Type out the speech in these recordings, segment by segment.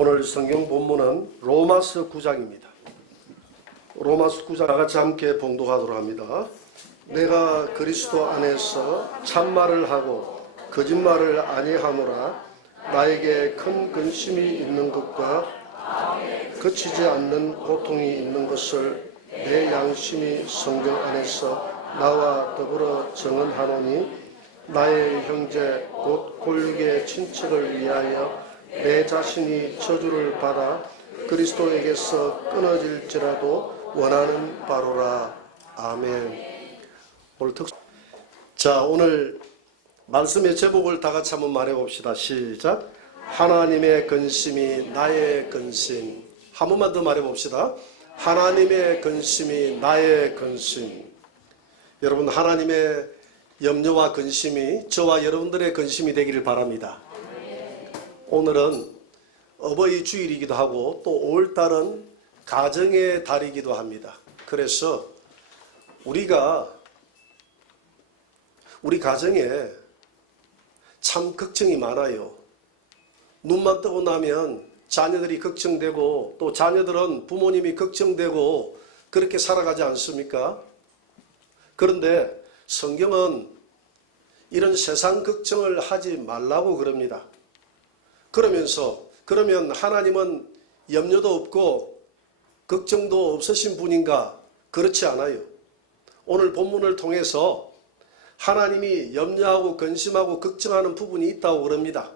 오늘 성경 본문은 로마서 9장입니다. 로마서 9장 다같이 함께 봉독하도록 합니다. 내가 그리스도 안에서 참말을 하고 거짓말을 아니하노라. 나에게 큰 근심이 있는 것과 그치지 않는 고통이 있는 것을 내 양심이 성경 안에서 나와 더불어 증언하노니 나의 형제 곧 골육의 친척을 위하여 내 자신이 저주를 받아 그리스도에게서 끊어질지라도 원하는 바로라. 아멘. 오늘 말씀의 제목을 다 같이 한번 말해봅시다. 시작. 하나님의 근심이 나의 근심. 한 번만 더 말해봅시다. 하나님의 근심이 나의 근심. 여러분, 하나님의 염려와 근심이 저와 여러분들의 근심이 되기를 바랍니다. 오늘은 어버이 주일이기도 하고 또 5월달은 가정의 달이기도 합니다. 그래서 우리 가정에 참 걱정이 많아요. 눈만 뜨고 나면 자녀들이 걱정되고 또 자녀들은 부모님이 걱정되고 그렇게 살아가지 않습니까? 그런데 성경은 이런 세상 걱정을 하지 말라고 그럽니다. 그러면 하나님은 염려도 없고 걱정도 없으신 분인가? 그렇지 않아요. 오늘 본문을 통해서 하나님이 염려하고 근심하고 걱정하는 부분이 있다고 그럽니다.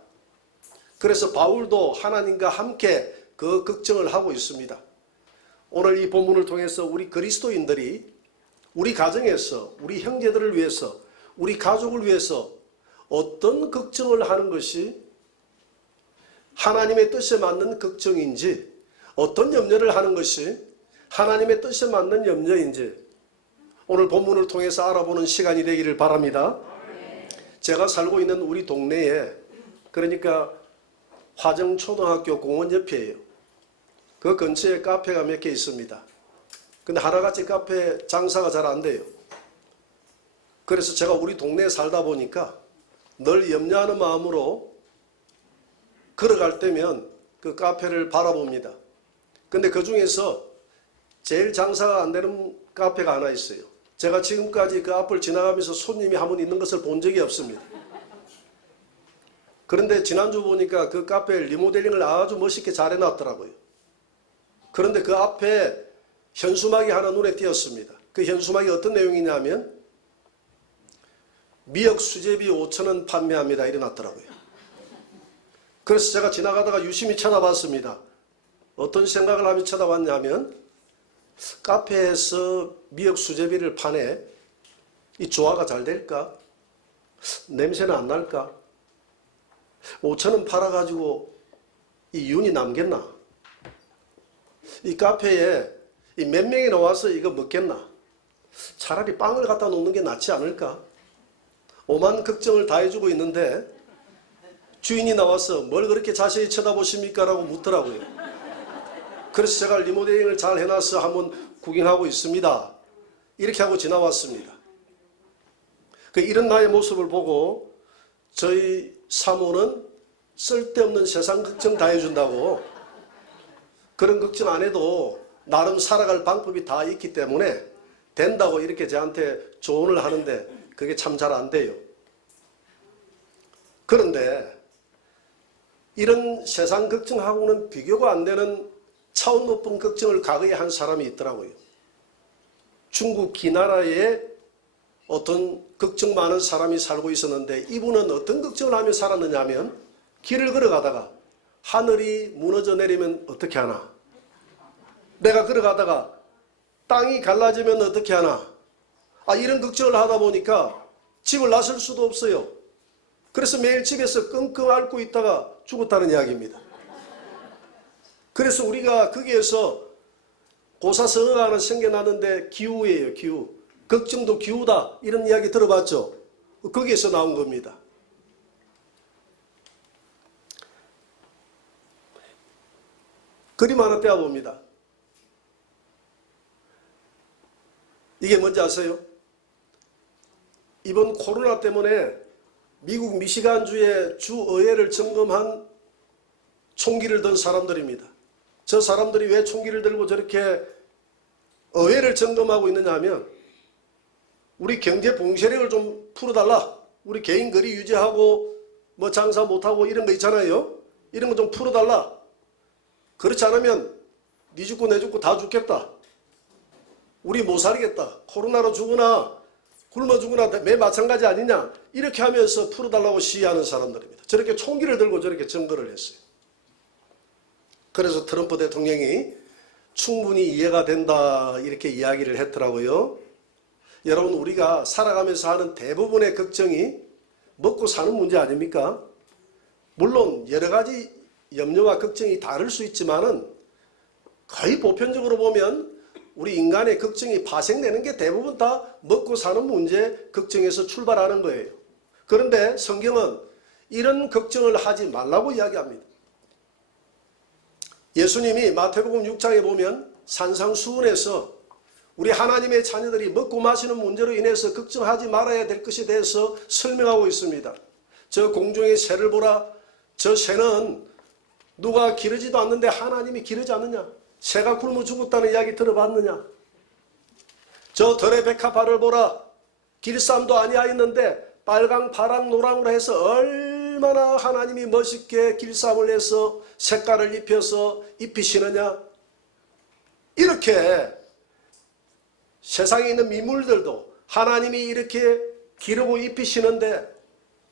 그래서 바울도 하나님과 함께 그 걱정을 하고 있습니다. 오늘 이 본문을 통해서 우리 그리스도인들이 우리 가정에서 우리 형제들을 위해서 우리 가족을 위해서 어떤 걱정을 하는 것이 하나님의 뜻에 맞는 걱정인지, 어떤 염려를 하는 것이 하나님의 뜻에 맞는 염려인지 오늘 본문을 통해서 알아보는 시간이 되기를 바랍니다. 제가 살고 있는 우리 동네에, 그러니까 화정초등학교 공원 옆이에요. 그 근처에 카페가 몇 개 있습니다. 근데 하나같이 카페 장사가 잘 안 돼요. 그래서 제가 우리 동네에 살다 보니까 늘 염려하는 마음으로 걸어갈 때면 그 카페를 바라봅니다. 근데 그 중에서 제일 장사가 안 되는 카페가 하나 있어요. 제가 지금까지 그 앞을 지나가면서 손님이 한 분 있는 것을 본 적이 없습니다. 그런데 지난주 보니까 그 카페 리모델링을 아주 멋있게 잘 해놨더라고요. 그런데 그 앞에 현수막이 하나 눈에 띄었습니다. 그 현수막이 어떤 내용이냐면 미역 수제비 5,000원 판매합니다. 이래 놨더라고요. 그래서 제가 지나가다가 유심히 쳐다봤습니다. 어떤 생각을 하며 쳐다봤냐면 카페에서 미역 수제비를 파네. 이 조화가 잘 될까? 냄새는 안 날까? 5,000원 팔아가지고 이 윤이 남겠나? 이 카페에 이 몇 명이 나와서 이거 먹겠나? 차라리 빵을 갖다 놓는 게 낫지 않을까? 오만 걱정을 다 해주고 있는데 주인이 나와서 뭘 그렇게 자세히 쳐다보십니까? 라고 묻더라고요. 그래서 제가 리모델링을 잘 해놔서 한번 구경하고 있습니다. 이렇게 하고 지나왔습니다. 이런 나의 모습을 보고 저희 사모는 쓸데없는 세상 걱정 다 해준다고, 그런 걱정 안 해도 나름 살아갈 방법이 다 있기 때문에 된다고 이렇게 저한테 조언을 하는데 그게 참 잘 안 돼요. 그런데 이런 세상 걱정하고는 비교가 안 되는 차원 높은 걱정을 과거에 한 사람이 있더라고요. 중국 기나라에 어떤 걱정 많은 사람이 살고 있었는데 이분은 어떤 걱정을 하며 살았느냐 하면 길을 걸어가다가 하늘이 무너져 내리면 어떻게 하나? 내가 걸어가다가 땅이 갈라지면 어떻게 하나? 이런 걱정을 하다 보니까 집을 나설 수도 없어요. 그래서 매일 집에서 끙끙 앓고 있다가 죽었다는 이야기입니다. 그래서 우리가 거기에서 고사성어가 하나 생겨나는데 기우예요. 기우. 걱정도 기우다. 이런 이야기 들어봤죠? 거기에서 나온 겁니다. 그림 하나 떼어봅니다. 이게 뭔지 아세요? 이번 코로나 때문에 미국 미시간주의 주의회를 점검한 총기를 든 사람들입니다. 저 사람들이 왜 총기를 들고 저렇게 의회를 점검하고 있느냐 하면 우리 경제 봉쇄력을 좀 풀어달라. 우리 개인 거리 유지하고 뭐 장사 못하고 이런 거 있잖아요. 이런 거 좀 풀어달라. 그렇지 않으면 네 죽고 내 죽고 다 죽겠다. 우리 못 살겠다. 코로나로 죽으나 굶어 죽으나 매 마찬가지 아니냐. 이렇게 하면서 풀어달라고 시위하는 사람들입니다. 저렇게 총기를 들고 저렇게 증거를 했어요. 그래서 트럼프 대통령이 충분히 이해가 된다 이렇게 이야기를 했더라고요. 여러분, 우리가 살아가면서 하는 대부분의 걱정이 먹고 사는 문제 아닙니까? 물론 여러 가지 염려와 걱정이 다를 수 있지만은 거의 보편적으로 보면 우리 인간의 걱정이 파생되는 게 대부분 다 먹고 사는 문제 걱정에서 출발하는 거예요. 그런데 성경은 이런 걱정을 하지 말라고 이야기합니다. 예수님이 마태복음 6장에 보면 산상수훈에서 우리 하나님의 자녀들이 먹고 마시는 문제로 인해서 걱정하지 말아야 될 것에 대해서 설명하고 있습니다. 저 공중의 새를 보라. 저 새는 누가 기르지도 않는데 하나님이 기르지 않느냐? 새가 굶어 죽었다는 이야기 들어봤느냐? 저 들의 백합화를 보라. 길쌈도 아니하였는데 빨강, 파랑, 노랑으로 해서 얼마나 하나님이 멋있게 길쌈을 해서 색깔을 입혀서 입히시느냐? 이렇게 세상에 있는 미물들도 하나님이 이렇게 기르고 입히시는데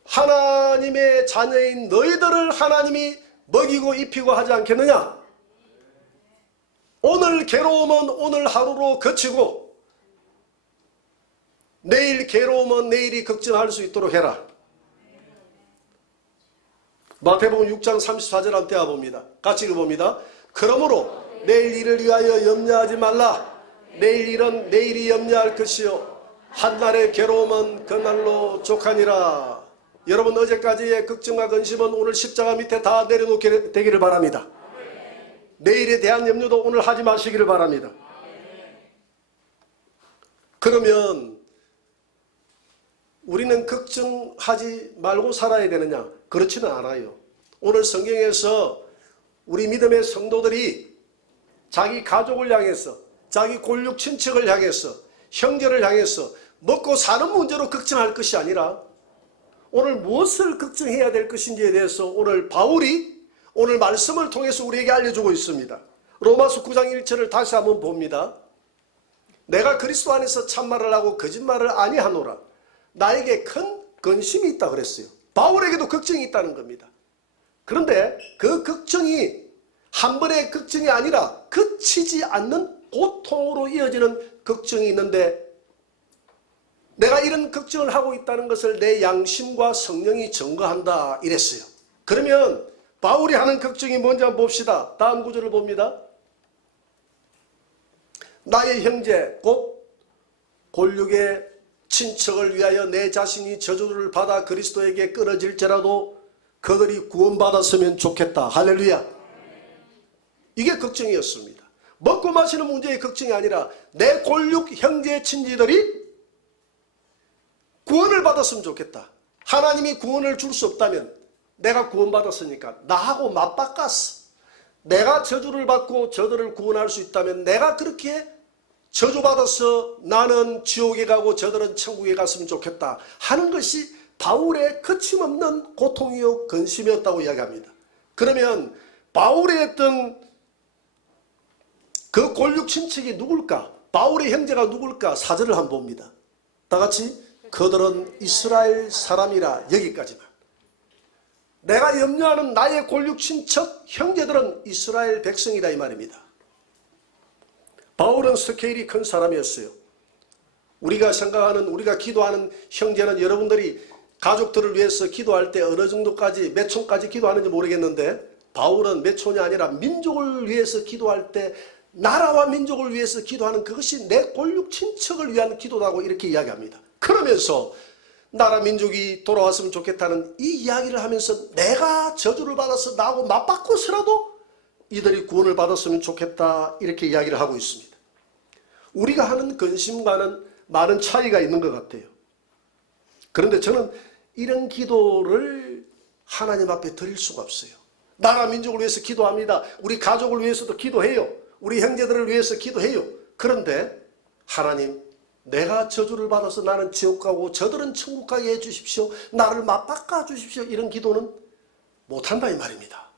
하나님의 자녀인 너희들을 하나님이 먹이고 입히고 하지 않겠느냐? 오늘 괴로움은 오늘 하루로 그치고 내일 괴로움은 내일이 걱정할 수 있도록 해라. 마태복음 6장 34절 한번 떼어봅니다. 같이 읽어봅니다. 그러므로 내일 일을 위하여 염려하지 말라. 내일 일은 내일이 염려할 것이요 한날의 괴로움은 그날로 족하니라. 여러분, 어제까지의 걱정과 근심은 오늘 십자가 밑에 다 내려놓게 되기를 바랍니다. 내일에 대한 염려도 오늘 하지 마시기를 바랍니다. 그러면 우리는 걱정하지 말고 살아야 되느냐? 그렇지는 않아요. 오늘 성경에서 우리 믿음의 성도들이 자기 가족을 향해서, 자기 골육 친척을 향해서, 형제를 향해서 먹고 사는 문제로 걱정할 것이 아니라 오늘 무엇을 걱정해야 될 것인지에 대해서 오늘 바울이 오늘 말씀을 통해서 우리에게 알려주고 있습니다. 로마서 9장 1절을 다시 한번 봅니다. 내가 그리스도 안에서 참말을 하고 거짓말을 아니하노라. 나에게 큰 근심이 있다 그랬어요. 바울에게도 걱정이 있다는 겁니다. 그런데 그 걱정이 한 번의 걱정이 아니라 그치지 않는 고통으로 이어지는 걱정이 있는데 내가 이런 걱정을 하고 있다는 것을 내 양심과 성령이 증거한다 이랬어요. 그러면 바울이 하는 걱정이 뭔지 한번 봅시다. 다음 구절을 봅니다. 나의 형제 곧 골육의 친척을 위하여 내 자신이 저주를 받아 그리스도에게 끊어질지라도 그들이 구원받았으면 좋겠다. 할렐루야. 이게 걱정이었습니다. 먹고 마시는 문제의 걱정이 아니라 내 골육 형제 친지들이 구원을 받았으면 좋겠다. 하나님이 구원을 줄 수 없다면 내가 구원받았으니까 나하고 맞바꿨어. 내가 저주를 받고 저들을 구원할 수 있다면 내가 그렇게 저주받아서 나는 지옥에 가고 저들은 천국에 갔으면 좋겠다 하는 것이 바울의 거침없는 고통이요 근심이었다고 이야기합니다. 그러면 바울의 했던 그 골육 친척이 누굴까? 바울의 형제가 누굴까? 4절을 한번 봅니다. 다 같이 그들은 이스라엘 사람이라. 여기까지만. 내가 염려하는 나의 골육 친척 형제들은 이스라엘 백성이다 이 말입니다. 바울은 스케일이 큰 사람이었어요. 우리가 생각하는, 우리가 기도하는 형제는 여러분들이 가족들을 위해서 기도할 때 어느 정도까지, 몇 촌까지 기도하는지 모르겠는데 바울은 몇 촌이 아니라 민족을 위해서 기도할 때 나라와 민족을 위해서 기도하는 그것이 내 골육 친척을 위한 기도라고 이렇게 이야기합니다. 그러면서 나라 민족이 돌아왔으면 좋겠다는 이 이야기를 하면서 내가 저주를 받아서 나하고 맞바꿔서라도 이들이 구원을 받았으면 좋겠다 이렇게 이야기를 하고 있습니다. 우리가 하는 근심과는 많은 차이가 있는 것 같아요. 그런데 저는 이런 기도를 하나님 앞에 드릴 수가 없어요. 나라 민족을 위해서 기도합니다. 우리 가족을 위해서도 기도해요. 우리 형제들을 위해서 기도해요. 그런데 하나님, 내가 저주를 받아서 나는 지옥 가고 저들은 천국 가게 해주십시오. 나를 맞바꿔 주십시오. 이런 기도는 못한다 이 말입니다.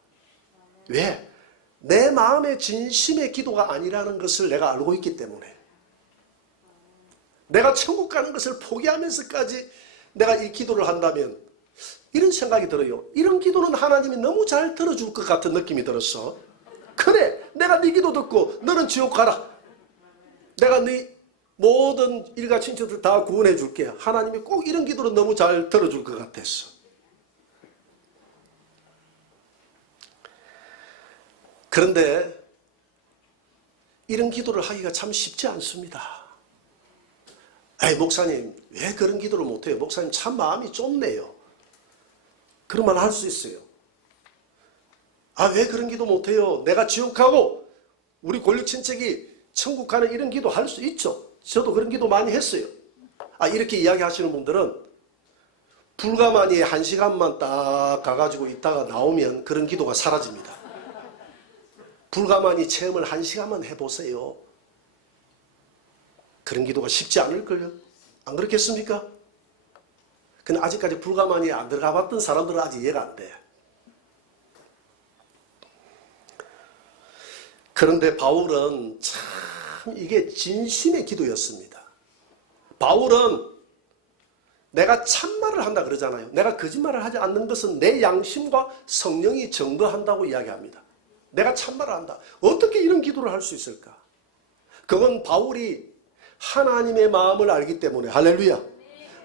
왜? 내 마음의 진심의 기도가 아니라는 것을 내가 알고 있기 때문에. 내가 천국 가는 것을 포기하면서까지 내가 이 기도를 한다면 이런 생각이 들어요. 이런 기도는 하나님이 너무 잘 들어줄 것 같은 느낌이 들었어. 그래, 내가 네 기도 듣고 너는 지옥 가라. 내가 네 모든 일가 친척들 다 구원해 줄게. 하나님이 꼭 이런 기도를 너무 잘 들어줄 것 같았어. 그런데 이런 기도를 하기가 참 쉽지 않습니다. 아이, 목사님 왜 그런 기도를 못해요? 목사님 참 마음이 좁네요. 그런 말 할 수 있어요. 아, 왜 그런 기도 못해요? 내가 지옥 가고 우리 권력 친척이 천국 가는 이런 기도 할 수 있죠. 저도 그런 기도 많이 했어요. 아, 이렇게 이야기하시는 분들은 불가마니 1시간만 딱 가가지고 있다가 나오면 그런 기도가 사라집니다. 불가마니 체험을 1시간만 해보세요. 그런 기도가 쉽지 않을걸요? 안 그렇겠습니까? 근데 아직까지 불가마니에 안 들어가 봤던 사람들은 아직 이해가 안 돼. 그런데 바울은 참 이게 진심의 기도였습니다. 바울은 내가 참말을 한다 그러잖아요. 내가 거짓말을 하지 않는 것은 내 양심과 성령이 증거한다고 이야기합니다. 내가 참말을 한다. 어떻게 이런 기도를 할 수 있을까? 그건 바울이 하나님의 마음을 알기 때문에, 할렐루야.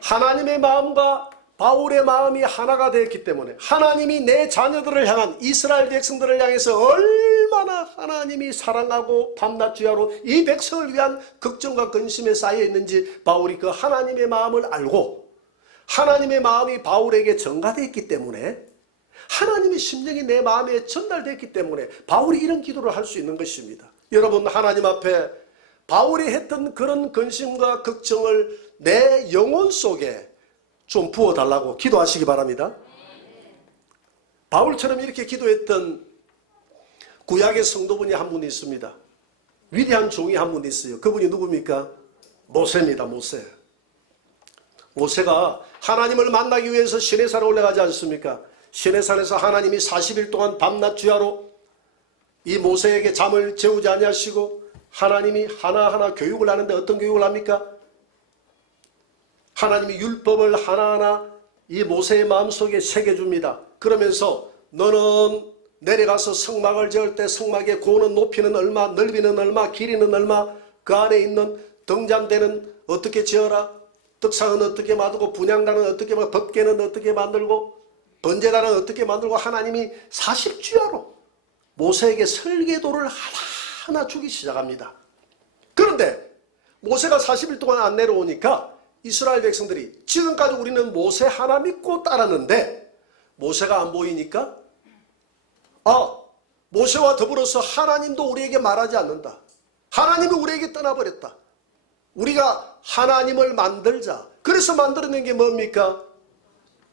하나님의 마음과 바울의 마음이 하나가 되었기 때문에, 하나님이 내 자녀들을 향한, 이스라엘 백성들을 향해서 얼마나 하나님이 사랑하고 밤낮 주야로 이 백성을 위한 걱정과 근심에 쌓여 있는지 바울이 그 하나님의 마음을 알고, 하나님의 마음이 바울에게 전가되었기 때문에, 하나님의 심령이 내 마음에 전달됐기 때문에 바울이 이런 기도를 할 수 있는 것입니다. 여러분, 하나님 앞에 바울이 했던 그런 근심과 걱정을 내 영혼 속에 좀 부어달라고 기도하시기 바랍니다. 바울처럼 이렇게 기도했던 구약의 성도분이 한 분 있습니다. 위대한 종이 한 분 있어요. 그분이 누굽니까? 모세입니다. 모세. 모세가 하나님을 만나기 위해서 시내산에 올라가지 않습니까? 시내산에서 하나님이 40일 동안 밤낮 주야로 이 모세에게 잠을 재우지 아니하시고 하나님이 하나하나 교육을 하는데 어떤 교육을 합니까? 하나님이 율법을 하나하나 이 모세의 마음속에 새겨줍니다. 그러면서 너는 내려가서 성막을 지을 때 성막의 고는 높이는 얼마, 넓이는 얼마, 길이는 얼마, 그 안에 있는 등잔대는 어떻게 지어라, 떡상은 어떻게 만들고, 분향단은 어떻게 만들고, 법궤는 어떻게 만들고, 번제단은 어떻게 만들고, 하나님이 40주야로 모세에게 설계도를 하나하나 주기 시작합니다. 그런데 모세가 40일 동안 안 내려오니까 이스라엘 백성들이 지금까지 우리는 모세 하나 믿고 따랐는데 모세가 안 보이니까 모세와 더불어서 하나님도 우리에게 말하지 않는다. 하나님이 우리에게 떠나버렸다. 우리가 하나님을 만들자. 그래서 만들어낸 게 뭡니까?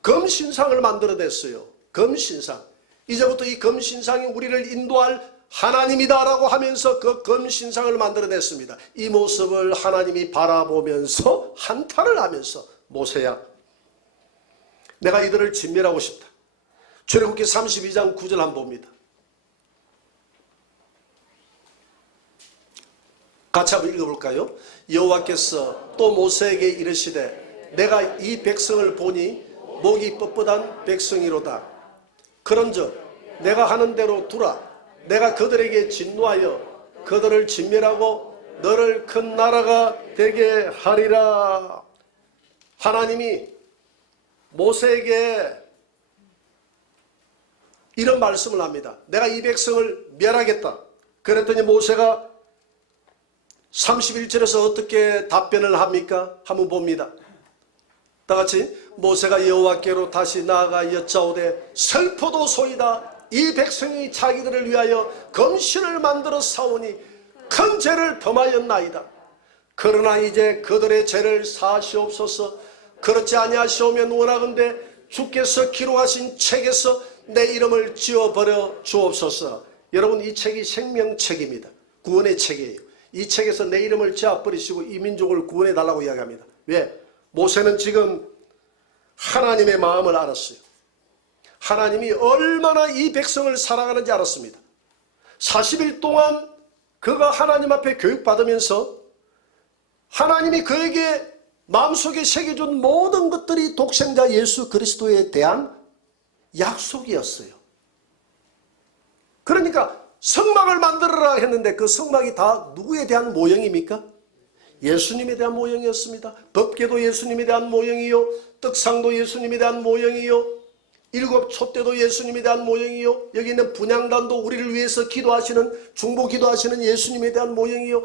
금신상을 만들어냈어요. 금신상. 이제부터 이 금신상이 우리를 인도할 하나님이다라고 하면서 그 금신상을 만들어냈습니다. 이 모습을 하나님이 바라보면서 한탄을 하면서 모세야, 내가 이들을 진멸하고 싶다. 출애굽기 32장 9절 한번 봅니다. 같이 한번 읽어볼까요? 여호와께서 또 모세에게 이르시되 내가 이 백성을 보니 목이 뻣뻣한 백성이로다. 그런즉 내가 하는 대로 두라. 내가 그들에게 진노하여 그들을 진멸하고 너를 큰 나라가 되게 하리라. 하나님이 모세에게 이런 말씀을 합니다. 내가 이 백성을 멸하겠다. 그랬더니 모세가 31절에서 어떻게 답변을 합니까? 한번 봅니다. 다 같이. 모세가 여호와께로 다시 나아가 여짜오되 슬퍼도소이다. 이 백성이 자기들을 위하여 금신을 만들어 싸우니 큰 죄를 범하였나이다. 그러나 이제 그들의 죄를 사하시옵소서. 그렇지 아니하시오면 원하건대 주께서 기록하신 책에서 내 이름을 지워버려 주옵소서. 여러분, 이 책이 생명책입니다. 구원의 책이에요. 이 책에서 내 이름을 지워버리시고 이 민족을 구원해달라고 이야기합니다. 왜? 모세는 지금 하나님의 마음을 알았어요. 하나님이 얼마나 이 백성을 사랑하는지 알았습니다. 40일 동안 그가 하나님 앞에 교육받으면서 하나님이 그에게 마음속에 새겨준 모든 것들이 독생자 예수 그리스도에 대한 약속이었어요. 그러니까 성막을 만들어라 했는데 그 성막이 다 누구에 대한 모형입니까? 예수님에 대한 모형이었습니다. 법궤도 예수님에 대한 모형이요, 떡상도 예수님에 대한 모형이요, 일곱 촛대도 예수님에 대한 모형이요, 여기 있는 분향단도 우리를 위해서 기도하시는, 중보 기도하시는 예수님에 대한 모형이요,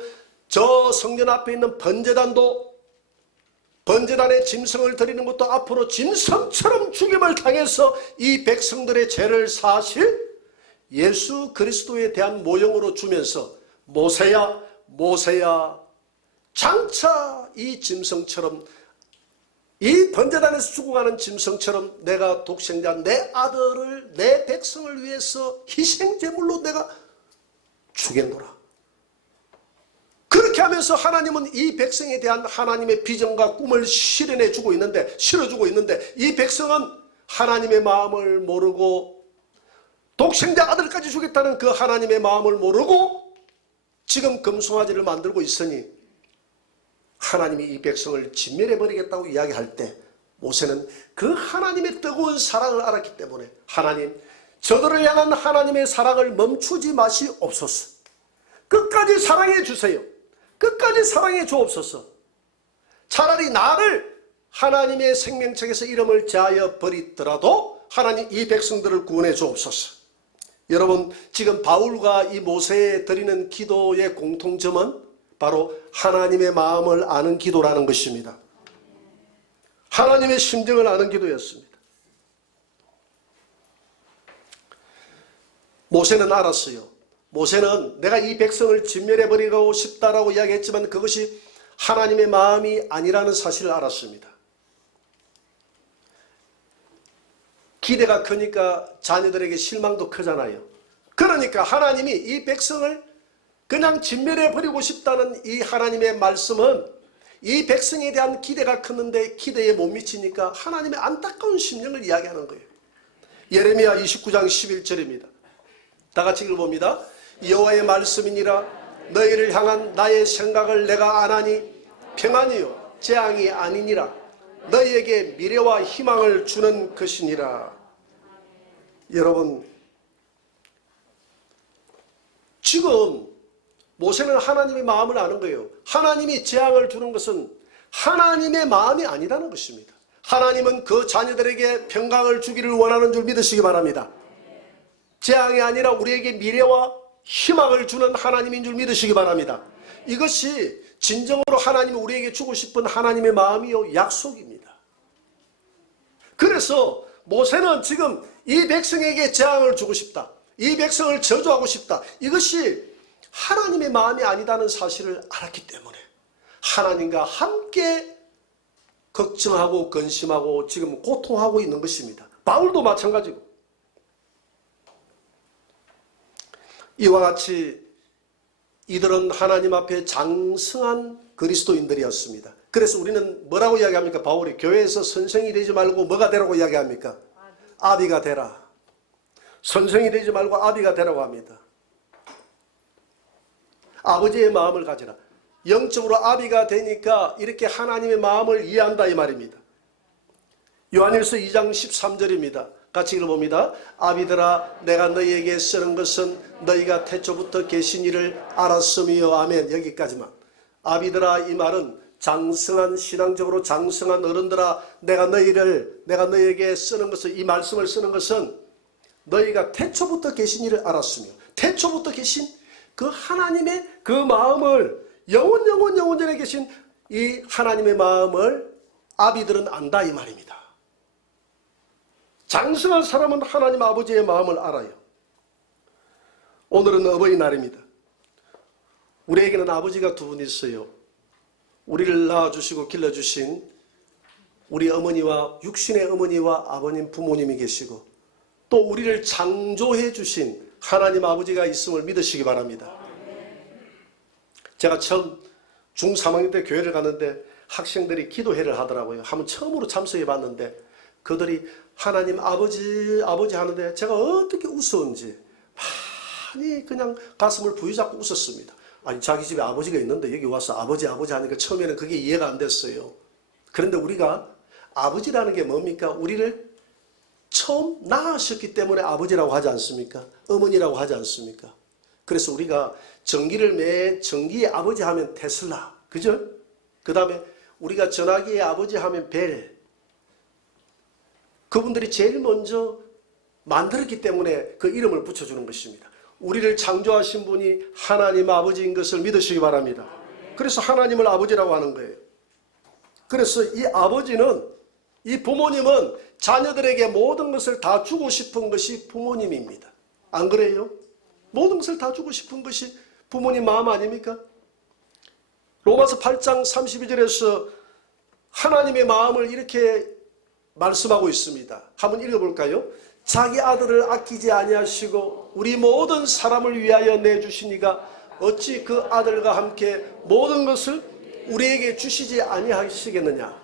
저 성전 앞에 있는 번제단도, 번제단에 짐승을 드리는 것도 앞으로 짐승처럼 죽임을 당해서 이 백성들의 죄를 사실 예수 그리스도에 대한 모형으로 주면서 모세야 모세야, 장차 이 짐승처럼, 이 번제단에서 죽어가는 짐승처럼 내가 독생자 내 아들을, 내 백성을 위해서 희생제물로 내가 주겠노라. 그렇게 하면서 하나님은 이 백성에 대한 하나님의 비전과 꿈을 실현해주고 있는데, 실어주고 있는데, 이 백성은 하나님의 마음을 모르고 독생자 아들까지 주겠다는 그 하나님의 마음을 모르고 지금 금송아지를 만들고 있으니 하나님이 이 백성을 진멸해버리겠다고 이야기할 때 모세는 그 하나님의 뜨거운 사랑을 알았기 때문에, 하나님, 저들을 향한 하나님의 사랑을 멈추지 마시옵소서. 끝까지 사랑해 주세요. 끝까지 사랑해 주옵소서. 차라리 나를 하나님의 생명책에서 이름을 제하여 버리더라도 하나님 이 백성들을 구원해 주옵소서. 여러분, 지금 바울과 이 모세에 드리는 기도의 공통점은 바로 하나님의 마음을 아는 기도라는 것입니다. 하나님의 심정을 아는 기도였습니다. 모세는 알았어요. 모세는 내가 이 백성을 진멸해버리고 싶다라고 이야기했지만 그것이 하나님의 마음이 아니라는 사실을 알았습니다. 기대가 크니까 자녀들에게 실망도 크잖아요. 그러니까 하나님이 이 백성을 그냥 진멸해버리고 싶다는 이 하나님의 말씀은 이 백성에 대한 기대가 컸는데 기대에 못 미치니까 하나님의 안타까운 심령을 이야기하는 거예요. 예레미야 29장 11절입니다. 다 같이 읽어봅니다. 여호와의 말씀이니라. 너희를 향한 나의 생각을 내가 아나니 평안이요 재앙이 아니니라. 너희에게 미래와 희망을 주는 것이니라. 여러분, 지금 모세는 하나님의 마음을 아는 거예요. 하나님이 재앙을 주는 것은 하나님의 마음이 아니라는 것입니다. 하나님은 그 자녀들에게 평강을 주기를 원하는 줄 믿으시기 바랍니다. 재앙이 아니라 우리에게 미래와 희망을 주는 하나님인 줄 믿으시기 바랍니다. 이것이 진정으로 하나님이 우리에게 주고 싶은 하나님의 마음이요 약속입니다. 그래서 모세는 지금 이 백성에게 재앙을 주고 싶다, 이 백성을 저주하고 싶다, 이것이 하나님의 마음이 아니다는 사실을 알았기 때문에 하나님과 함께 걱정하고 근심하고 지금 고통하고 있는 것입니다. 바울도 마찬가지고. 이와 같이 이들은 하나님 앞에 장성한 그리스도인들이었습니다. 그래서 우리는 뭐라고 이야기합니까? 바울이 교회에서 선생이 되지 말고 뭐가 되라고 이야기합니까? 아비가 되라. 선생이 되지 말고 아비가 되라고 합니다. 아버지의 마음을 가지라. 영적으로 아비가 되니까 이렇게 하나님의 마음을 이해한다 이 말입니다. 요한일서 2장 13절입니다. 같이 읽어봅니다. 아비들아, 내가 너희에게 쓰는 것은 너희가 태초부터 계신 이를 알았음이요. 아멘. 여기까지만. 아비들아, 이 말은 장성한, 신앙적으로 장성한 어른들아, 내가 너희에게 쓰는 것은, 이 말씀을 쓰는 것은 너희가 태초부터 계신 이를 알았으며, 태초부터 계신 그 하나님의 그 마음을, 영원 전에 계신 이 하나님의 마음을 아비들은 안다 이 말입니다. 장성한 사람은 하나님 아버지의 마음을 알아요. 오늘은 어버이날입니다. 우리에게는 아버지가 두 분 있어요. 우리를 낳아주시고 길러주신 우리 어머니와 육신의 어머니와 아버님 부모님이 계시고, 또 우리를 창조해 주신 하나님 아버지가 있음을 믿으시기 바랍니다. 제가 처음 중3학년 때 교회를 갔는데 학생들이 기도회를 하더라고요. 한번 처음으로 참석해 봤는데 그들이 하나님 아버지 아버지 하는데 제가 어떻게 웃었는지 많이 그냥 가슴을 부여잡고 웃었습니다. 아니 자기 집에 아버지가 있는데 여기 와서 아버지 아버지 하니까 처음에는 그게 이해가 안 됐어요. 그런데 우리가 아버지라는 게 뭡니까? 우리를 처음 낳으셨기 때문에 아버지라고 하지 않습니까? 어머니라고 하지 않습니까? 그래서 우리가 전기의 아버지 하면 테슬라, 그죠? 그 다음에 우리가 전화기의 아버지 하면 벨. 그분들이 제일 먼저 만들었기 때문에 그 이름을 붙여주는 것입니다. 우리를 창조하신 분이 하나님 아버지인 것을 믿으시기 바랍니다. 그래서 하나님을 아버지라고 하는 거예요. 그래서 이 아버지는, 이 부모님은 자녀들에게 모든 것을 다 주고 싶은 것이 부모님입니다. 안 그래요? 모든 것을 다 주고 싶은 것이 부모님 마음 아닙니까? 로마서 8장 32절에서 하나님의 마음을 이렇게 말씀하고 있습니다. 한번 읽어볼까요? 자기 아들을 아끼지 아니하시고 우리 모든 사람을 위하여 내주시니가 어찌 그 아들과 함께 모든 것을 우리에게 주시지 아니하시겠느냐.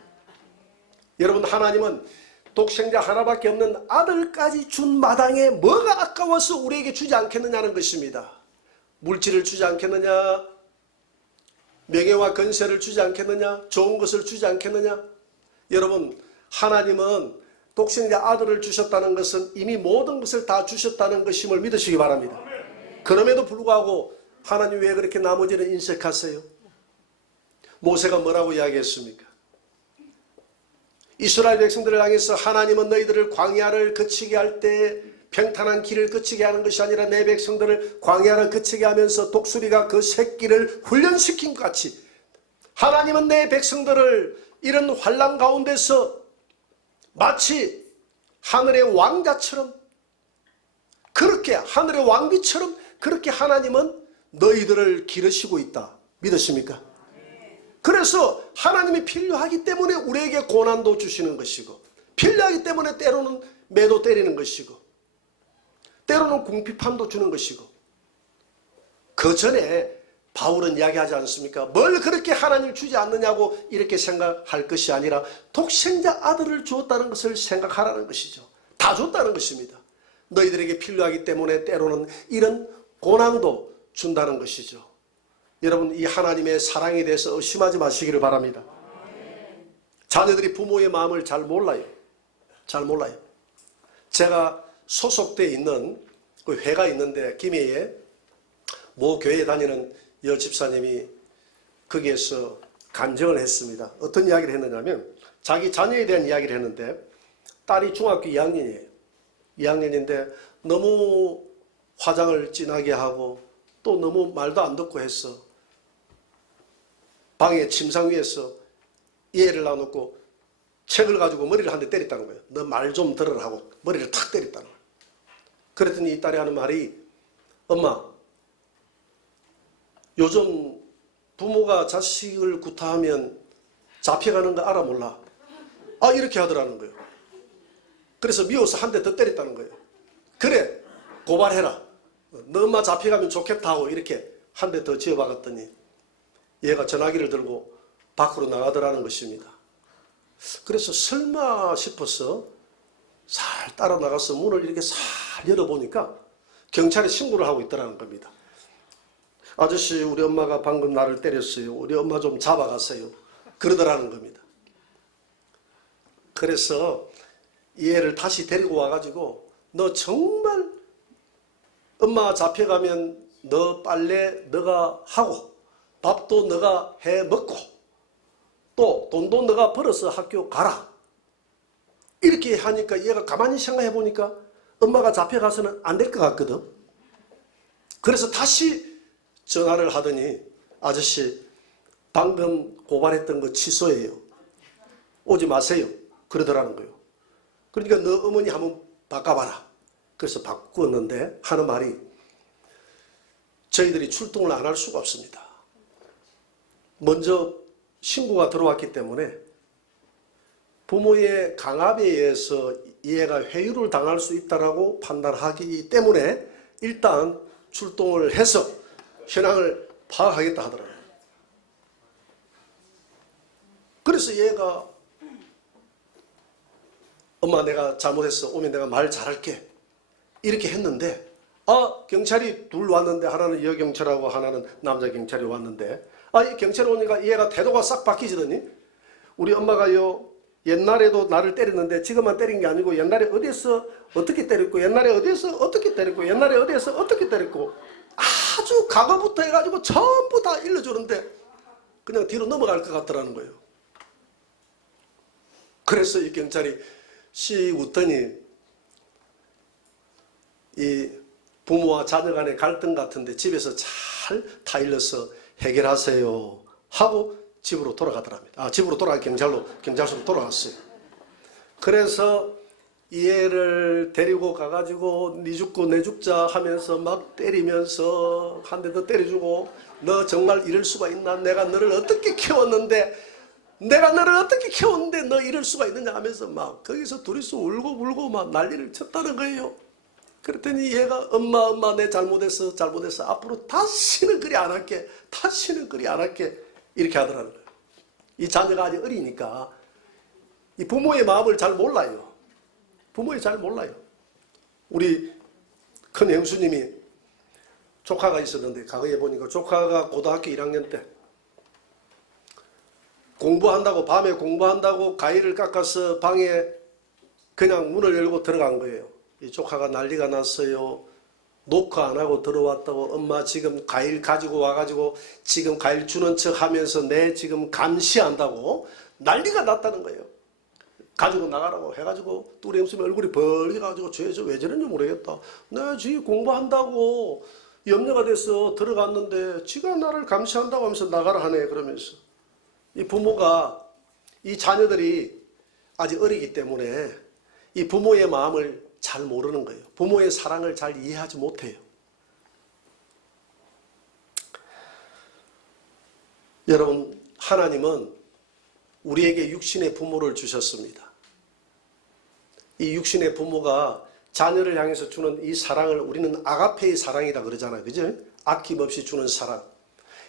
여러분, 하나님은 독생자 하나밖에 없는 아들까지 준 마당에 뭐가 아까워서 우리에게 주지 않겠느냐는 것입니다. 물질을 주지 않겠느냐, 명예와 권세를 주지 않겠느냐, 좋은 것을 주지 않겠느냐. 여러분, 하나님은 독생자 아들을 주셨다는 것은 이미 모든 것을 다 주셨다는 것임을 믿으시기 바랍니다. 그럼에도 불구하고 하나님 왜 그렇게 나머지는 인색하세요? 모세가 뭐라고 이야기했습니까? 이스라엘 백성들을 향해서 하나님은 너희들을 광야를 거치게 할 때 평탄한 길을 거치게 하는 것이 아니라 내 백성들을 광야를 거치게 하면서 독수리가 그 새끼를 훈련시킨 것 같이 하나님은 내 백성들을 이런 환난 가운데서 마치 하늘의 왕자처럼, 그렇게 하늘의 왕비처럼 그렇게 하나님은 너희들을 기르시고 있다. 믿으십니까? 그래서 하나님이 필요하기 때문에 우리에게 고난도 주시는 것이고, 필요하기 때문에 때로는 매도 때리는 것이고, 때로는 궁핍함도 주는 것이고, 그 전에 바울은 이야기하지 않습니까? 뭘 그렇게 하나님 주지 않느냐고 이렇게 생각할 것이 아니라 독생자 아들을 주었다는 것을 생각하라는 것이죠. 다 줬다는 것입니다. 너희들에게 필요하기 때문에 때로는 이런 고난도 준다는 것이죠. 여러분, 이 하나님의 사랑에 대해서 의심하지 마시기를 바랍니다. 자녀들이 부모의 마음을 잘 몰라요. 잘 몰라요. 제가 소속되어 있는 그 회가 있는데 김해에 모 교회에 다니는 여 집사님이 거기에서 간증을 했습니다. 어떤 이야기를 했느냐면 자기 자녀에 대한 이야기를 했는데 딸이 중학교 2학년이에요. 2학년인데 너무 화장을 진하게 하고 또 너무 말도 안 듣고 해서 방에 침상 위에서 이 애를 놔놓고 책을 가지고 머리를 한 대 때렸다는 거예요. 너 말 좀 들으라 하고 머리를 탁 때렸다는 거예요. 그랬더니 이 딸이 하는 말이, 엄마, 요즘 부모가 자식을 구타하면 잡혀가는 거 알아 몰라? 아, 이렇게 하더라는 거예요. 그래서 미워서 한 대 더 때렸다는 거예요. 그래, 고발해라. 너 엄마 잡혀가면 좋겠다 하고 이렇게 한 대 더 지어박았더니 얘가 전화기를 들고 밖으로 나가더라는 것입니다. 그래서 설마 싶어서 살 따라 나가서 문을 이렇게 살 열어보니까 경찰에 신고를 하고 있더라는 겁니다. 아저씨, 우리 엄마가 방금 나를 때렸어요. 우리 엄마 좀 잡아가세요. 그러더라는 겁니다. 그래서 이 애를 다시 데리고 와가지고 너 정말 엄마 잡혀가면 너 빨래 너가 하고 밥도 너가 해 먹고 또 돈도 너가 벌어서 학교 가라. 이렇게 하니까 얘가 가만히 생각해 보니까 엄마가 잡혀가서는 안 될 것 같거든. 그래서 다시 전화를 하더니 아저씨, 방금 고발했던 거 취소해요. 오지 마세요. 그러더라는 거예요. 그러니까 너 어머니 한번 바꿔봐라. 그래서 바꾸었는데 하는 말이, 저희들이 출동을 안 할 수가 없습니다. 먼저 신고가 들어왔기 때문에 부모의 강압에 의해서 얘가 회유를 당할 수 있다라고 판단하기 때문에 일단 출동을 해서 현황을 파악하겠다 하더라고요. 그래서 얘가 엄마 내가 잘못했어. 오면 내가 말 잘할게. 이렇게 했는데 경찰이 둘 왔는데 하나는 여경찰하고 하나는 남자 경찰이 왔는데 이 경찰이 오니까 얘가 태도가 싹 바뀌지더니 우리 엄마가요 옛날에도 나를 때렸는데 지금만 때린 게 아니고 옛날에 어디에서 어떻게 때렸고 옛날에 어디에서 어떻게 때렸고 옛날에 어디에서 어떻게 때렸고 아주 과거부터 해가지고 전부 다 일러주는데 그냥 뒤로 넘어갈 것 같더라는 거예요. 그래서 이 경찰이 씩 웃더니 이 부모와 자녀 간의 갈등 같은데 집에서 잘 타일러서 해결하세요 하고 집으로 돌아가더랍니다. 집으로 돌아가 경찰서로 돌아갔어요. 그래서 이 애를 데리고 가가지고 니 죽고 내 죽자 하면서 막 때리면서 한 대 더 때려주고 너 정말 이럴 수가 있나? 내가 너를 어떻게 키웠는데 너 이럴 수가 있느냐 하면서 막 거기서 둘이서 울고 막 난리를 쳤다는 거예요. 그랬더니 얘가 엄마 내 잘못했어 앞으로 다시는 그리 안 할게 이렇게 하더라는 거예요. 이 자녀가 아직 어리니까 이 부모의 마음을 잘 몰라요. 우리 큰 형수님이 조카가 있었는데 과거에 보니까 조카가 고등학교 1학년 때 밤에 공부한다고 가위를 깎아서 방에 그냥 문을 열고 들어간 거예요. 이 조카가 난리가 났어요. 녹화 안 하고 들어왔다고 엄마 지금 과일 가지고 와가지고 지금 과일 주는 척 하면서 내 지금 감시한다고 난리가 났다는 거예요. 가지고 나가라고 해가지고 또 우리 형수님 얼굴이 벌게가지고 쟤 왜 저런지 모르겠다. 내가 지금 공부한다고 염려가 돼서 들어갔는데 지가 나를 감시한다고 하면서 나가라 하네. 그러면서 이 부모가 이 자녀들이 아직 어리기 때문에 이 부모의 마음을 잘 모르는 거예요. 부모의 사랑을 잘 이해하지 못해요. 여러분, 하나님은 우리에게 육신의 부모를 주셨습니다. 이 육신의 부모가 자녀를 향해서 주는 이 사랑을 우리는 아가페의 사랑이라 그러잖아요. 그죠? 아낌없이 주는 사랑.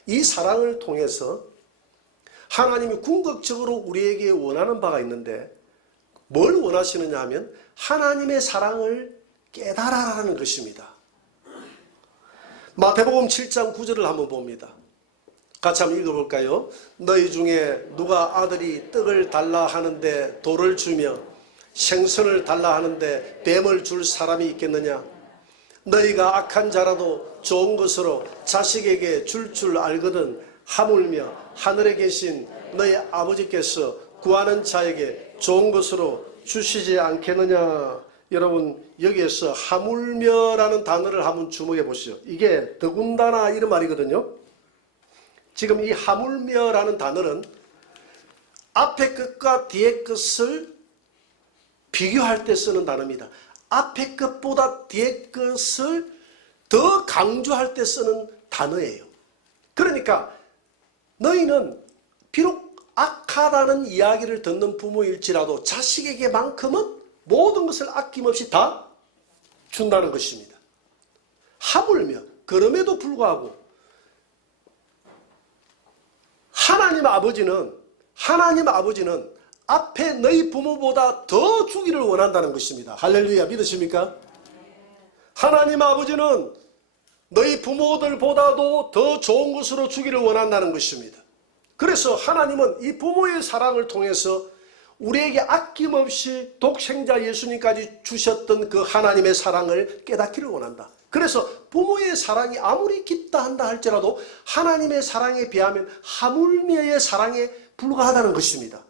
이 사랑을 통해서 하나님이 궁극적으로 우리에게 원하는 바가 있는데 뭘 원하시느냐 하면 하나님의 사랑을 깨달아라는 것입니다. 마태복음 7장 9절을 한번 봅니다. 같이 한번 읽어볼까요? 너희 중에 누가 아들이 떡을 달라 하는데 돌을 주며 생선을 달라 하는데 뱀을 줄 사람이 있겠느냐? 너희가 악한 자라도 좋은 것으로 자식에게 줄 알거든 하물며 하늘에 계신 너희 아버지께서 구하는 자에게 좋은 것으로 주시지 않겠느냐. 여러분, 여기에서 하물며라는 단어를 한번 주목해 보시죠. 이게 더군다나 이런 말이거든요. 지금 이 하물며라는 단어는 앞에 것과 뒤에 것을 비교할 때 쓰는 단어입니다. 앞에 것보다 뒤에 것을 더 강조할 때 쓰는 단어예요. 그러니까 너희는 비록 악하다는 이야기를 듣는 부모일지라도 자식에게만큼은 모든 것을 아낌없이 다 준다는 것입니다. 하물며 그럼에도 불구하고 하나님 아버지는 앞에 너희 부모보다 더 주기를 원한다는 것입니다. 할렐루야, 믿으십니까? 하나님 아버지는 너희 부모들보다도 더 좋은 것으로 주기를 원한다는 것입니다. 그래서 하나님은 이 부모의 사랑을 통해서 우리에게 아낌없이 독생자 예수님까지 주셨던 그 하나님의 사랑을 깨닫기를 원한다. 그래서 부모의 사랑이 아무리 깊다 한다 할지라도 하나님의 사랑에 비하면 하물며의 사랑에 불과하다는 것입니다.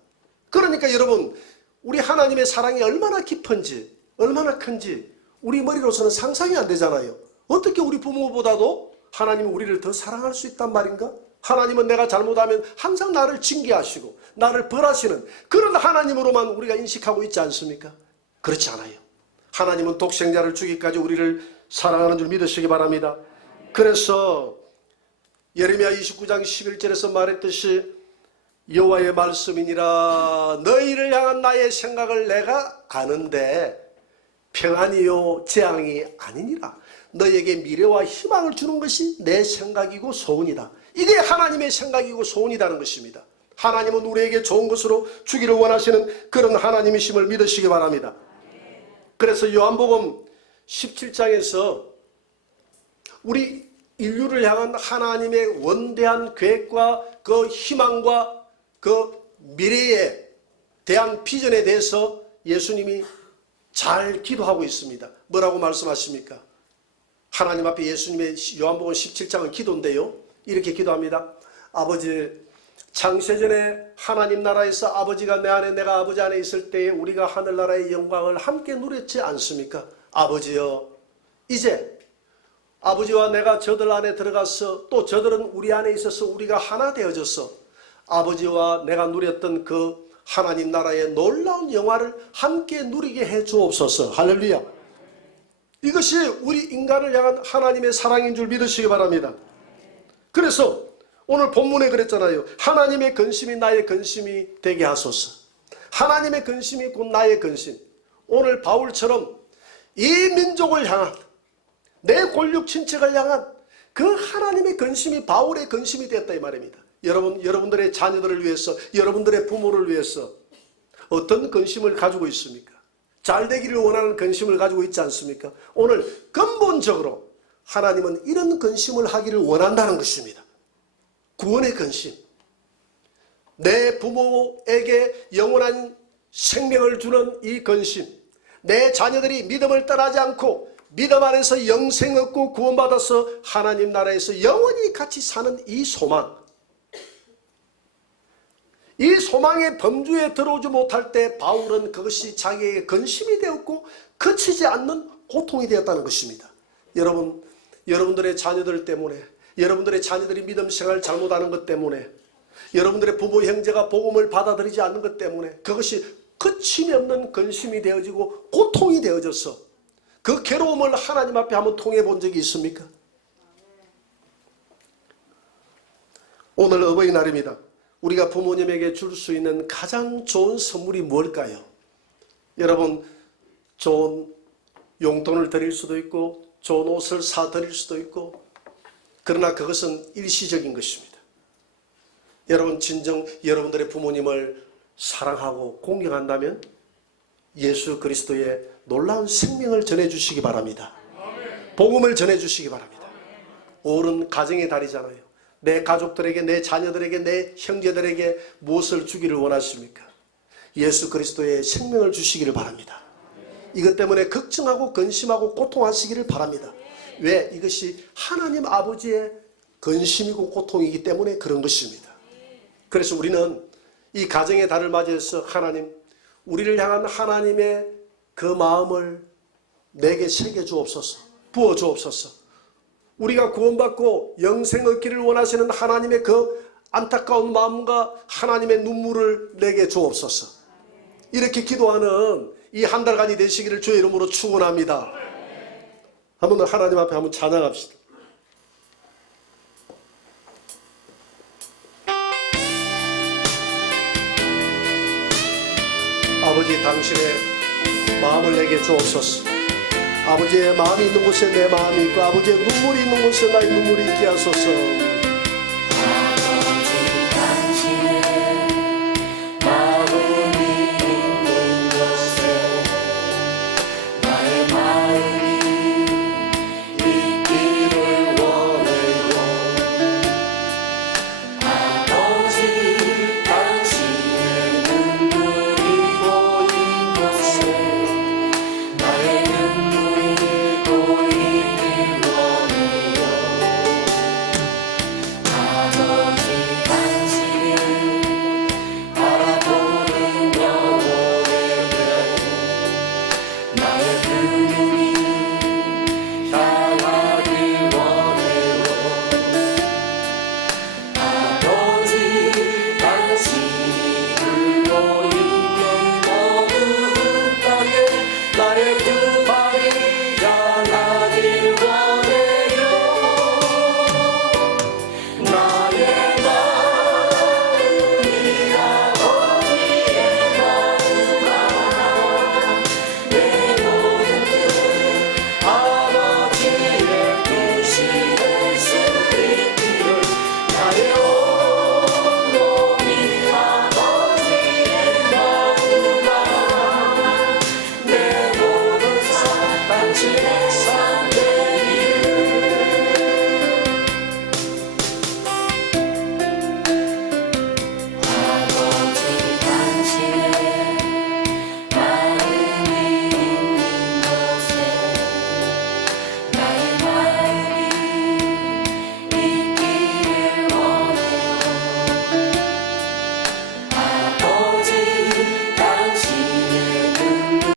그러니까 여러분, 우리 하나님의 사랑이 얼마나 깊은지 얼마나 큰지 우리 머리로서는 상상이 안 되잖아요. 어떻게 우리 부모보다도 하나님은 우리를 더 사랑할 수 있단 말인가? 하나님은 내가 잘못하면 항상 나를 징계하시고 나를 벌하시는 그런 하나님으로만 우리가 인식하고 있지 않습니까? 그렇지 않아요. 하나님은 독생자를 주기까지 우리를 사랑하는 줄 믿으시기 바랍니다. 그래서 예레미야 29장 11절에서 말했듯이 여호와의 말씀이니라. 너희를 향한 나의 생각을 내가 아는데 평안이요 재앙이 아니니라. 너희에게 미래와 희망을 주는 것이 내 생각이고 소원이다. 이게 하나님의 생각이고 소원이라는 것입니다. 하나님은 우리에게 좋은 것으로 주기를 원하시는 그런 하나님이심을 믿으시기 바랍니다. 그래서 요한복음 17장에서 우리 인류를 향한 하나님의 원대한 계획과 그 희망과 그 미래에 대한 비전에 대해서 예수님이 잘 기도하고 있습니다. 뭐라고 말씀하십니까? 하나님 앞에 예수님의 요한복음 17장은 기도인데요. 이렇게 기도합니다. 아버지, 창세전에 하나님 나라에서 아버지가 내 안에 내가 아버지 안에 있을 때에 우리가 하늘나라의 영광을 함께 누렸지 않습니까? 아버지여, 이제 아버지와 내가 저들 안에 들어가서 또 저들은 우리 안에 있어서 우리가 하나 되어져서 아버지와 내가 누렸던 그 하나님 나라의 놀라운 영화를 함께 누리게 해 주옵소서. 할렐루야. 이것이 우리 인간을 향한 하나님의 사랑인 줄 믿으시기 바랍니다. 그래서 오늘 본문에 그랬잖아요. 하나님의 근심이 나의 근심이 되게 하소서. 하나님의 근심이 곧 나의 근심. 오늘 바울처럼 이 민족을 향한, 내 골육 친척을 향한 그 하나님의 근심이 바울의 근심이 되었다 이 말입니다. 여러분들의 자녀들을 위해서, 여러분들의 부모를 위해서 어떤 근심을 가지고 있습니까? 잘 되기를 원하는 근심을 가지고 있지 않습니까? 오늘 근본적으로 하나님은 이런 근심을 하기를 원한다는 것입니다. 구원의 근심. 내 부모에게 영원한 생명을 주는 이 근심. 내 자녀들이 믿음을 떠나지 않고 믿음 안에서 영생 얻고 구원받아서 하나님 나라에서 영원히 같이 사는 이 소망. 이 소망의 범주에 들어오지 못할 때 바울은 그것이 자기에게 근심이 되었고 그치지 않는 고통이 되었다는 것입니다. 여러분들의 자녀들 때문에, 여러분들의 자녀들이 믿음 생활을 잘못하는 것 때문에, 여러분들의 부모 형제가 복음을 받아들이지 않는 것 때문에 그것이 그침이 없는 근심이 되어지고 고통이 되어져서 그 괴로움을 하나님 앞에 한번 통해 본 적이 있습니까? 오늘 어버이날입니다. 우리가 부모님에게 줄 수 있는 가장 좋은 선물이 뭘까요? 여러분, 좋은 용돈을 드릴 수도 있고 좋은 옷을 사드릴 수도 있고, 그러나 그것은 일시적인 것입니다. 여러분, 진정 여러분들의 부모님을 사랑하고 공경한다면 예수 그리스도의 놀라운 생명을 전해주시기 바랍니다. 복음을 전해주시기 바랍니다. 5월은 가정의 달이잖아요. 내 가족들에게, 내 자녀들에게, 내 형제들에게 무엇을 주기를 원하십니까? 예수 그리스도의 생명을 주시기를 바랍니다. 이것 때문에 걱정하고 근심하고 고통하시기를 바랍니다. 왜? 이것이 하나님 아버지의 근심이고 고통이기 때문에 그런 것입니다. 그래서 우리는 이 가정의 달을 맞이해서 하나님, 우리를 향한 하나님의 그 마음을 내게 새겨주옵소서, 부어주옵소서. 우리가 구원받고 영생 얻기를 원하시는 하나님의 그 안타까운 마음과 하나님의 눈물을 내게 주옵소서. 이렇게 기도하는 이 한 달간이 되시기를 주의 이름으로 축원합니다. 한번 하나님 앞에 한번 찬양합시다. 아버지, 당신의 마음을 내게 주옵소서. 아버지의 마음이 있는 곳에 내 마음이 있고 아버지의 눈물이 있는 곳에 나의 눈물이 있게 하소서.